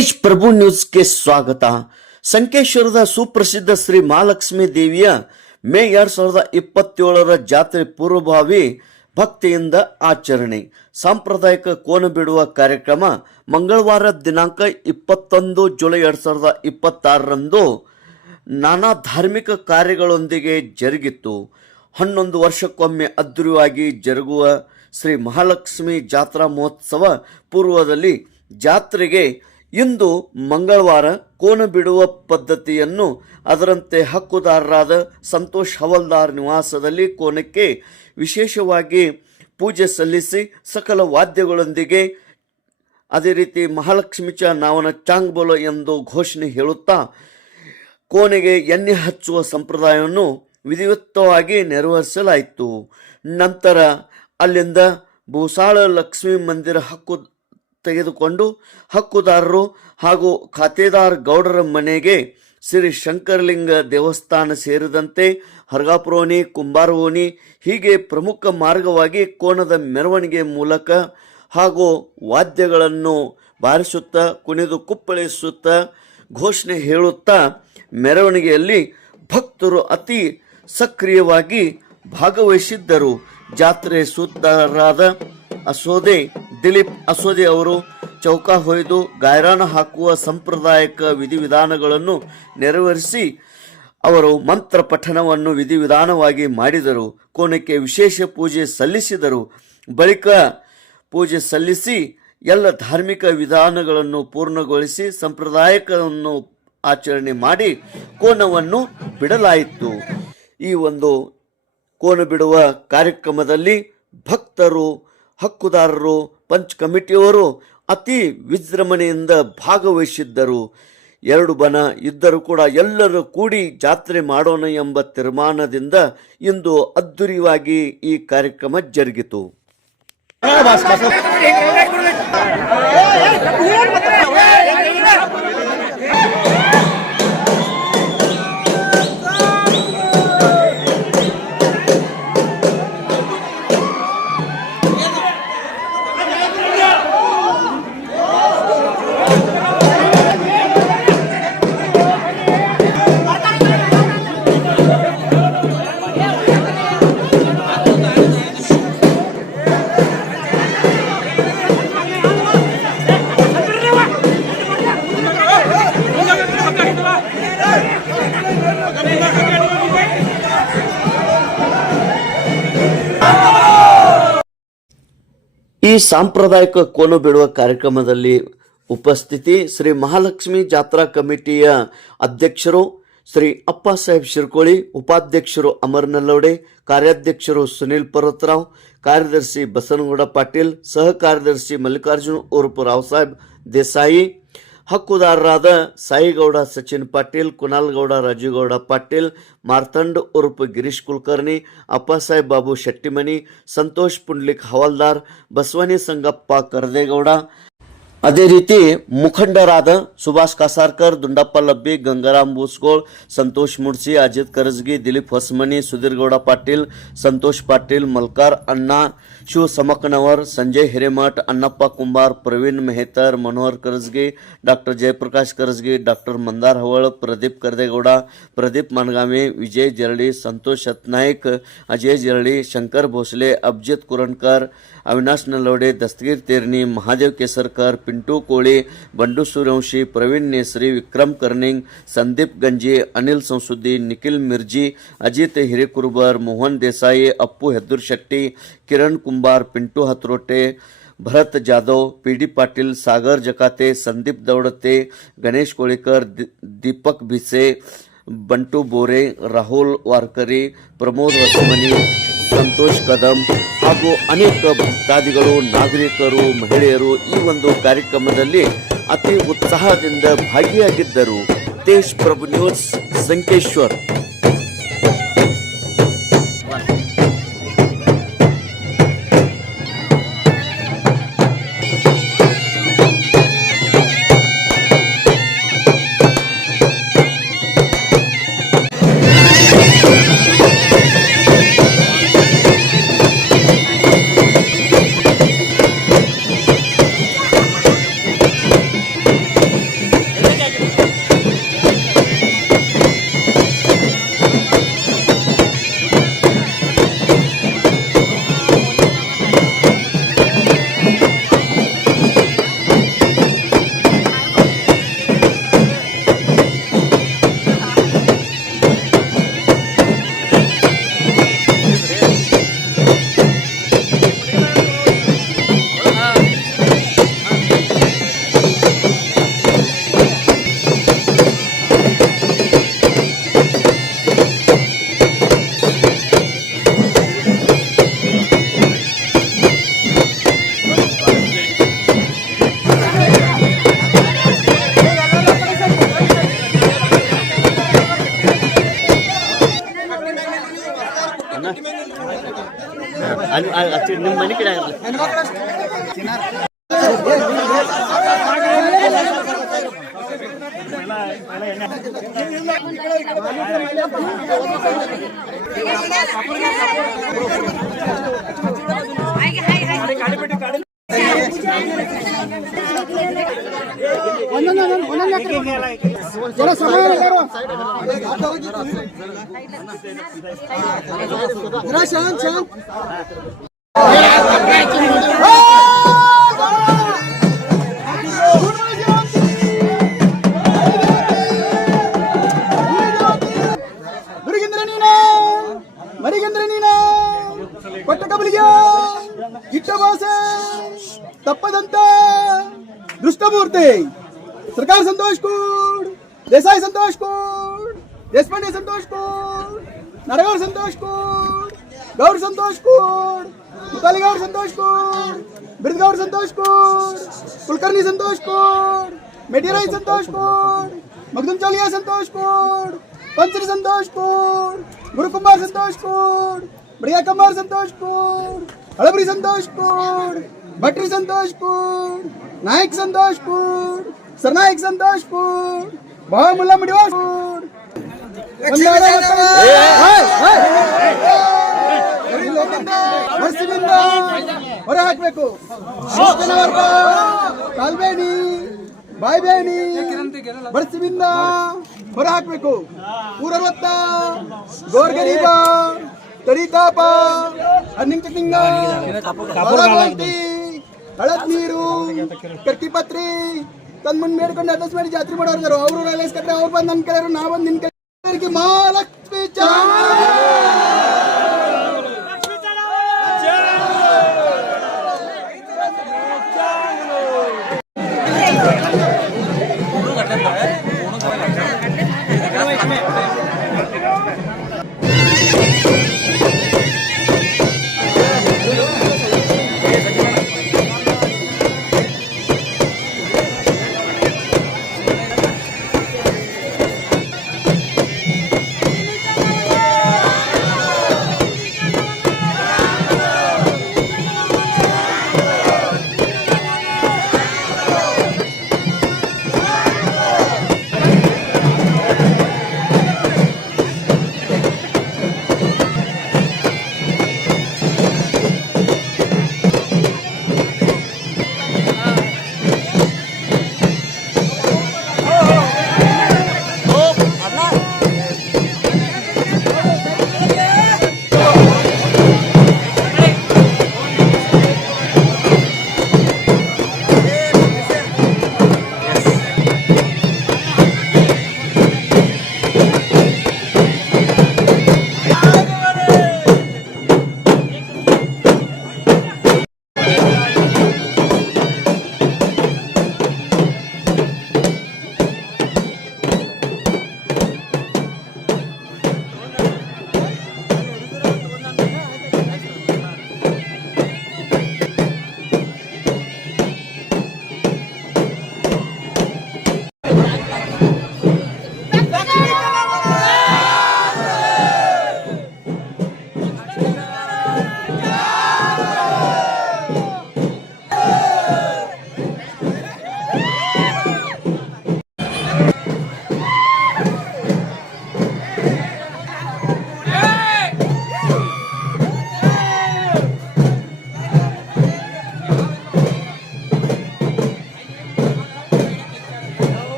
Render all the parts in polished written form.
ತೇಜ್ ಪ್ರಭು ನ್ಯೂಸ್ಗೆ ಸ್ವಾಗತ. ಸಂಕೇಶ್ವರದ ಸುಪ್ರಸಿದ್ಧ ಶ್ರೀ ಮಹಾಲಕ್ಷ್ಮೀ ದೇವಿಯ ಮೇ 2027 ಜಾತ್ರೆ ಪೂರ್ವಭಾವಿ ಭಕ್ತಿಯಿಂದ ಆಚರಣೆ. ಸಾಂಪ್ರದಾಯಿಕ ಕೋನ ಬಿಡುವ ಕಾರ್ಯಕ್ರಮ ಮಂಗಳವಾರ ದಿನಾಂಕ 21 ಜುಲೈ 2026ರಂದು ನಾನಾ ಧಾರ್ಮಿಕ ಕಾರ್ಯಗಳೊಂದಿಗೆ ಜರುಗಿತು. 11 ವರ್ಷಕ್ಕೊಮ್ಮೆ ಅದ್ದೂರಿಯಾಗಿ ಜರುಗುವ ಶ್ರೀ ಮಹಾಲಕ್ಷ್ಮಿ ಜಾತ್ರಾ ಮಹೋತ್ಸವ ಪೂರ್ವದಲ್ಲಿ ಜಾತ್ರೆಗೆ ಇಂದು ಮಂಗಳವಾರ ಕೋನ ಬಿಡುವ ಪದ್ಧತಿಯನ್ನು ಅದರಂತೆ ಹಕ್ಕುದಾರರಾದ ಸಂತೋಷ್ ಹವಲ್ದಾರ್ ನಿವಾಸದಲ್ಲಿ ಕೋನಕ್ಕೆ ವಿಶೇಷವಾಗಿ ಪೂಜೆ ಸಲ್ಲಿಸಿ ಸಕಲ ವಾದ್ಯಗಳೊಂದಿಗೆ ಅದೇ ರೀತಿ ಮಹಾಲಕ್ಷ್ಮಿ ಚ ನಾವನ ಚಾಂಗ್ ಬೋಲೋ ಎಂದು ಘೋಷಣೆ ಹೇಳುತ್ತಾ ಕೋನೆಗೆ ಎಣ್ಣೆ ಹಚ್ಚುವ ಸಂಪ್ರದಾಯವನ್ನು ವಿಧಿವತ್ತವಾಗಿ ನೆರವೇರಿಸಲಾಯಿತು. ನಂತರ ಅಲ್ಲಿಂದ ಭೂಸಾಳ ಲಕ್ಷ್ಮೀ ಮಂದಿರ ಹಕ್ಕು ತೆಗೆದುಕೊಂಡು ಹಕ್ಕುದಾರರು ಹಾಗೂ ಖಾತೆದಾರ್ ಗೌಡರ ಮನೆಗೆ ಶ್ರೀ ಶಂಕರಲಿಂಗ ದೇವಸ್ಥಾನ ಸೇರಿದಂತೆ ಹರಗಾಪುರೋನಿ, ಕುಂಬಾರವೋನಿ ಹೀಗೆ ಪ್ರಮುಖ ಮಾರ್ಗವಾಗಿ ಕೋನದ ಮೆರವಣಿಗೆ ಮೂಲಕ ಹಾಗೂ ವಾದ್ಯಗಳನ್ನು ಬಾರಿಸುತ್ತಾ ಕುಣಿದು ಕುಪ್ಪಳಿಸುತ್ತಾ ಘೋಷಣೆ ಹೇಳುತ್ತಾ ಮೆರವಣಿಗೆಯಲ್ಲಿ ಭಕ್ತರು ಅತಿ ಸಕ್ರಿಯವಾಗಿ ಭಾಗವಹಿಸಿದ್ದರು. ಜಾತ್ರೆ ಸೂತ್ರರಾದ ದಿಲೀಪ್ ಅಸೋದೆ ಅವರು ಚೌಕ ಹೊಯ್ದು ಗಾಯರಾನ ಹಾಕುವ ಸಾಂಪ್ರದಾಯಿಕ ವಿಧಿವಿಧಾನಗಳನ್ನು ನೆರವೇರಿಸಿ ಅವರು ಮಂತ್ರ ಪಠಣವನ್ನು ವಿಧಿವಿಧಾನವಾಗಿ ಮಾಡಿದರು. ಕೋನಕ್ಕೆ ವಿಶೇಷ ಪೂಜೆ ಸಲ್ಲಿಸಿದರು. ಬಳಿಕ ಪೂಜೆ ಸಲ್ಲಿಸಿ ಎಲ್ಲ ಧಾರ್ಮಿಕ ವಿಧಾನಗಳನ್ನು ಪೂರ್ಣಗೊಳಿಸಿ ಸಂಪ್ರದಾಯವನ್ನು ಆಚರಣೆ ಮಾಡಿ ಕೋನವನ್ನು ಬಿಡಲಾಯಿತು. ಈ ಒಂದು ಕೋನ ಬಿಡುವ ಕಾರ್ಯಕ್ರಮದಲ್ಲಿ ಭಕ್ತರು, ಹಕ್ಕುದಾರರು, ಪಂಚ್ ಕಮಿಟಿಯವರು ಅತಿ ವಿಜೃಂಭಣೆಯಿಂದ ಭಾಗವಹಿಸಿದ್ದರು. 2 ಬನ ಇದ್ದರೂ ಕೂಡ ಎಲ್ಲರೂ ಕೂಡಿ ಜಾತ್ರೆ ಮಾಡೋಣ ಎಂಬ ತೀರ್ಮಾನದಿಂದ ಇಂದು ಅದ್ದೂರಿಯಾಗಿ ಈ ಕಾರ್ಯಕ್ರಮ ಜರುಗಿತು. ಈ ಸಾಂಪ್ರದಾಯಿಕ ಕೋನ ಬಿಡುವ ಕಾರ್ಯಕ್ರಮದಲ್ಲಿ ಉಪಸ್ಥಿತಿ ಶ್ರೀ ಮಹಾಲಕ್ಷ್ಮಿ ಜಾತ್ರಾ ಕಮಿಟಿಯ ಅಧ್ಯಕ್ಷರು ಶ್ರೀ ಅಪ್ಪ ಸಾಹೇಬ್ ಶಿರ್ಕೋಳಿ, ಉಪಾಧ್ಯಕ್ಷರು ಅಮರ್ ನಲ್ಲೋಡೆ, ಕಾರ್ಯಾಧ್ಯಕ್ಷರು ಸುನೀಲ್ ಪರ್ವತರಾವ್, ಕಾರ್ಯದರ್ಶಿ ಬಸನಗೌಡ ಪಾಟೀಲ್, ಸಹ ಕಾರ್ಯದರ್ಶಿ ಮಲ್ಲಿಕಾರ್ಜುನ್ ಉರ್ಫ್ ರಾವ್ ಸಾಹೇಬ್ ದೇಸಾಯಿ, ಹಕ್ಕುದಾರರಾದ ಸಾಯಿಗೌಡ ಸಚಿನ್ ಪಾಟೀಲ್, ಕುನಾಲ್ಗೌಡ ರಾಜುಗೌಡ ಪಾಟೀಲ್, ಮಾರ್ತಂಡ್ ಉರ್ಫ್ ಗಿರೀಶ್ ಕುಲಕರ್ಣಿ, ಅಪ್ಪಸಾಹೇಬ್ ಬಾಬು ಶೆಟ್ಟಿಮನಿ, ಸಂತೋಷ್ ಪುಂಡ್ಲಿಕ್ ಹವಾಲ್ದಾರ್, ಬಸವನಿ ಸಂಗಪ್ಪ ಕರದೇಗೌಡ, ಅದೇ ರೀತಿ ಮುಖಂಡರಾದ ಸುಭಾಷ್ ಕಾಸಾರ್ಕರ್, ದುಂಡಪ್ಪ ಲಬ್ಬಿ, ಗಂಗಾರಾಮ್ ಬೂಸ್ಗೋಳ್, ಸಂತೋಷ್ ಮುಡ್ಸಿ, ಅಜಿತ್ ಕರಜಗಿ, ದಿಲೀಪ್ ಹೊಸಮನಿ, ಸುಧೀರ್ಗೌಡ ಪಾಟೀಲ್, ಸಂತೋಷ್ ಪಾಟೀಲ್, ಮಲ್ಕಾರ್ ಅಣ್ಣಾ, ಶಿವ ಸಮಕನವರ್, ಸಂಜಯ್ ಹಿರೇಮಠ್, ಅನ್ನಪ್ಪ ಕುಂಬಾರ್, ಪ್ರವೀಣ್ ಮೆಹತರ್, ಮನೋಹರ್ ಕರಜಗಿ, ಡಾಕ್ಟರ್ ಜಯಪ್ರಕಾಶ್ ಕರಜಗಿ, ಡಾಕ್ಟರ್ ಮಂದಾರ್ ಹವಳ್, ಪ್ರದೀಪ್ ಕರದೇಗೌಡ, ಪ್ರದೀಪ್ ಮನಗಾಮಿ, ವಿಜಯ್ ಜರಳಿ, ಸಂತೋಷ್ ಹತ್ನಾಯ್ಕ್, ಅಜಯ್ ಜರಳಿ, ಶಂಕರ್ ಭೋಸಲೆ, ಅಬ್ಜಿತ್ ಕುರಣ್ಕರ್, ಅವಿನಾಶ್ ನಲ್ಲೋಡೆ, ದಸ್ತಗೀರ್ ತೇರ್ನಿ, ಮಹಾದೇವ್ ಕೇಸರ್ಕರ್, ಪಿಂಟು ಕೋಳಿ, ಬಂಡು ಸೂರ್ಯವಂಶಿ, ಪ್ರವೀಣ್ ನೇಸರಿ, ವಿಕ್ರಮ್ ಕರ್ನಿಂಗ್, ಸಂದೀಪ್ ಗಂಜಿ, ಅನಿಲ್ ಸಂಸುದ್ದಿ, ನಿಖಿಲ್ ಮಿರ್ಜಿ, ಅಜಿತ್ ಹಿರೇಕುರ್ಬರ್, ಮೋಹನ್ ದೇಸಾಯಿ, ಅಪ್ಪು ಹೆದ್ದೂರ್ ಶೆಟ್ಟಿ, ಕಿರಣ್ ಕುಂಬಾರ್, ಪಿಂಟು ಹತ್ರೋಟೆ, ಭರತ್ ಜಾಧವ್, ಪಿಡಿ ಪಾಟೀಲ್, ಸಾಗರ್ ಜಕಾತೆ, ಸಂದೀಪ್ ದೌಡತೆ, ಗಣೇಶ್ ಕೋಳಿಕರ್, ದೀಪಕ್ ಭಿಸೆ, ಬಂಟು ಬೋರೆ, ರಾಹುಲ್ ವಾರ್ಕರಿ, ಪ್ರಮೋದ್ ಹೊಸಮನಿ, ಸಂತೋಷ್ ಕದಂ ಹಾಗೂ ಅನೇಕ ಭಕ್ತಾದಿಗಳು, ನಾಗರಿಕರು, ಮಹಿಳೆಯರು ಈ ಒಂದು ಕಾರ್ಯಕ್ರಮದಲ್ಲಿ ಅತಿ ಉತ್ಸಾಹದಿಂದ ಭಾಗಿಯಾಗಿದ್ದರು. ತೇಜ್ ಪ್ರಭು ನ್ಯೂಸ್, ಸಂಕೇಶ್ವರ್. ನಿಮ್ಮ ಮನೆ ಕಡೆ ಆಗಲ್ಲ. ಪಟ್ಟಕಬಲಿಗೆ ಇಟ್ಟ ಭಾಷೆ ತಪ್ಪದಂತೆ ದುಷ್ಟಮೂರ್ತಿ सरकार संतोष कूड़, देसाई संतोष कूड़, देशपांडे संतोष कूड़, नारायण संतोष कूड़, गौर संतोष कूड़, मुताली गौर संतोष कूड़, बिरद गौर संतोष कूड़, कुलकर्णी संतोष कूड़, मेटिराई संतोष कूड़, मखदूम चालिया संतोष कूड़, पंचरी संतोष कूड़, गुरु कुमार संतोष कूड़, बढ़िया कुमार संतोष कूड़, हड़बरी संतोष कूड़, भट्टी संतोष कूड़, नायक संतोष कूड़, सरनायक संतोष कूड़, बहुत मुल्ला मिडिवास कूड़, ಹೊರ ಹಾಕಬೇಕು. ಕಾಲ್ಬೇನಿ ಬಾಯ್ ಬೇನಿ ಬಡ್ಸಿನಿಂದ ಹೊರ ಹಾಕಬೇಕು. ಊರವತ್ತ ಗೋರ್ಗರೀಬ ತಡಿತಾಪ ಅನ್ನಿಂಗ್ ಚಕ್ಕಿಂಗ ಹಳದ್ ನೀರು ಕರ್ಕಿಪತ್ರಿ ತಂದ್ ಮುಂದ್ ಮೇಡ್ಕೊಂಡು ಅಡ್ರೆಸ್ ಮಾಡಿ ಜಾತ್ರೆ ಮಾಡೋರು. ಅವರು ರಿಲೈಸ್ ಕಟ್ರೆ ಅವ್ರು ಬಂದು ನನ್ ಕಡೆ, ನಾ ಬಂದು ನಿನ್ ಕಡೆ. ಮಹಾಲಕ್ಷ್ಮಿ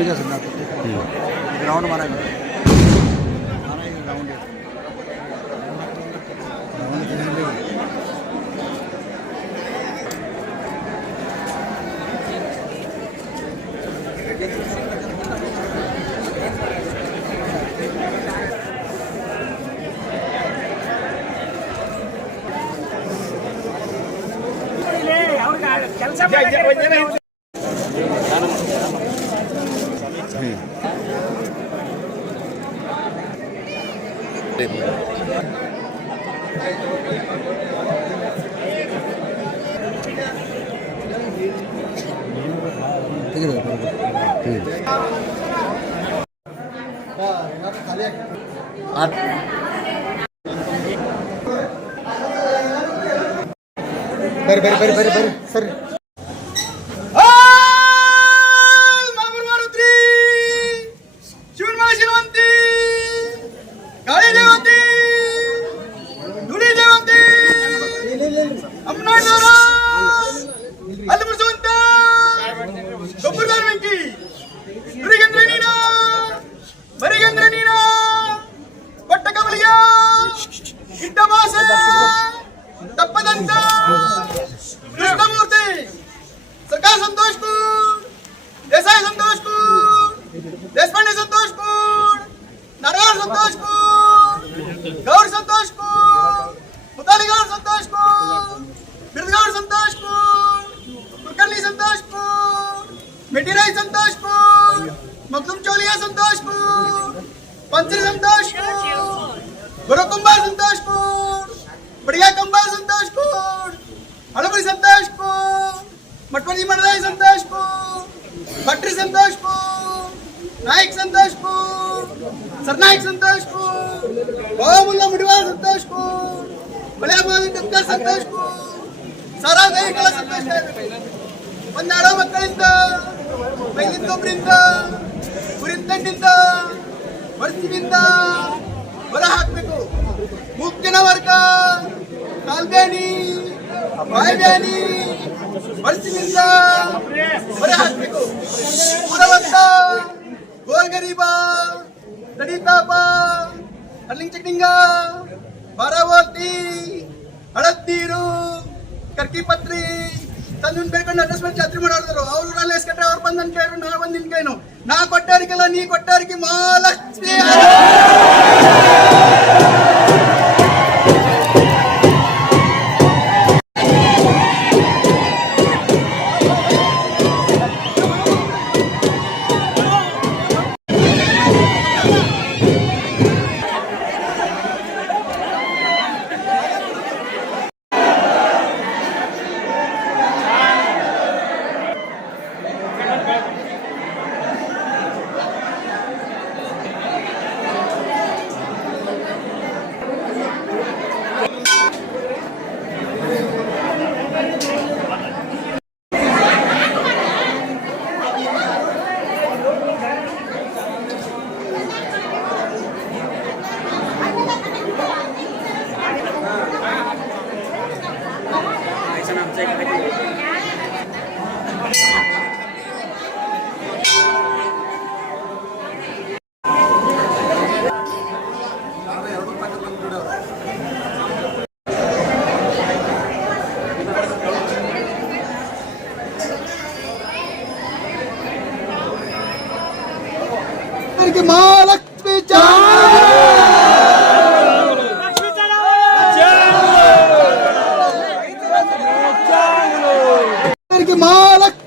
गुड़िया सुनना ग्राउंड मारा बरी सर महापूर मारुत्री शिवनमाळ शिलवंती काळी देवती धुळी देवती अमनाळ अल्लमुर्सवंत गब्बरदार वेंकी दुर्गेंद्र नीना मरिगेंद्र नीना पट्टकबलिया इट्टबासे तप्पದಂತ कृष्णमूर्ति सरकार संतोष कुंड देसाई संतोष कुंड देशपांडे संतोष कुंड नारायण संतोष कुंड गौर संतोष कुंड मुतालीगौर संतोष कुंड बिरदगौर संतोष कुंड कुलकर्णी संतोष कुंड मिठीराई संतोष कुंड मखदूम चोलिया संतोष कुंड पंचरी संतोष कुंड गुरु कुंभार संतोष कुंड बढ़िया कंबार संतोष कुंड हड़बड़ी संतोष कुंड मटवली मरदाई संतोष कुंड भट्टी संतोष कुंड नायक संतोष कुंड सरनायक संतोष कुंड बाबुल्ला मुडवार संतोष कुंड बलिया मावी टक्कर संतोष कुंड सारा देश कला संतोष ಒಂದಾಡೋ ಮಕ್ಕಳಿಂದ ಮೈಲಿಂದೊಬ್ಬರಿಂದ ಗುರಿಂತಂಡಿಂದ ವರ್ಷದಿಂದ ಹೊರ ಹಾಕಬೇಕು ಮುಖ್ಯನ ವರ್ಗ ಕಾಲ್ಬ್ಯಾನಿ ಬಾಯ್ಬ್ಯಾನಿ ವರ್ಷದಿಂದ ಹೊರ ಹಾಕಬೇಕು ಪುರವಂತ ಗೋಲ್ಗರೀಬ ದಡಿತಾಪ ಅರ್ಲಿಂಗ್ ಚಕ್ನಿಂಗ ಬಾರಾವತಿ ಹಳದ್ದೀರು ಕರ್ಕಿ ಪತ್ರಿ ತಂದು ಬೇಡ್ಕೊಂಡು ಅಡ್ರೆಸ್ಮೆಂಟ್ ಜಾತ್ರೆ ಮಾಡೋರು ಅವ್ರು ಅಲ್ಲಿ ಎಸ್ಕಟ್ರೆ ಅವ್ರು ಬಂದನ್ ಕೇಳು ನಾ ಬಂದಿನ ಕೇನು ನಾ ಕೊಟ್ಟಾರಿಗೆಲ್ಲ ನೀ ಕೊಟ್ಟಾರಿಗೆ ಮಹಾಲಕ್ಷ್ಮಿ महालक्ष्मी महालक्ष्मी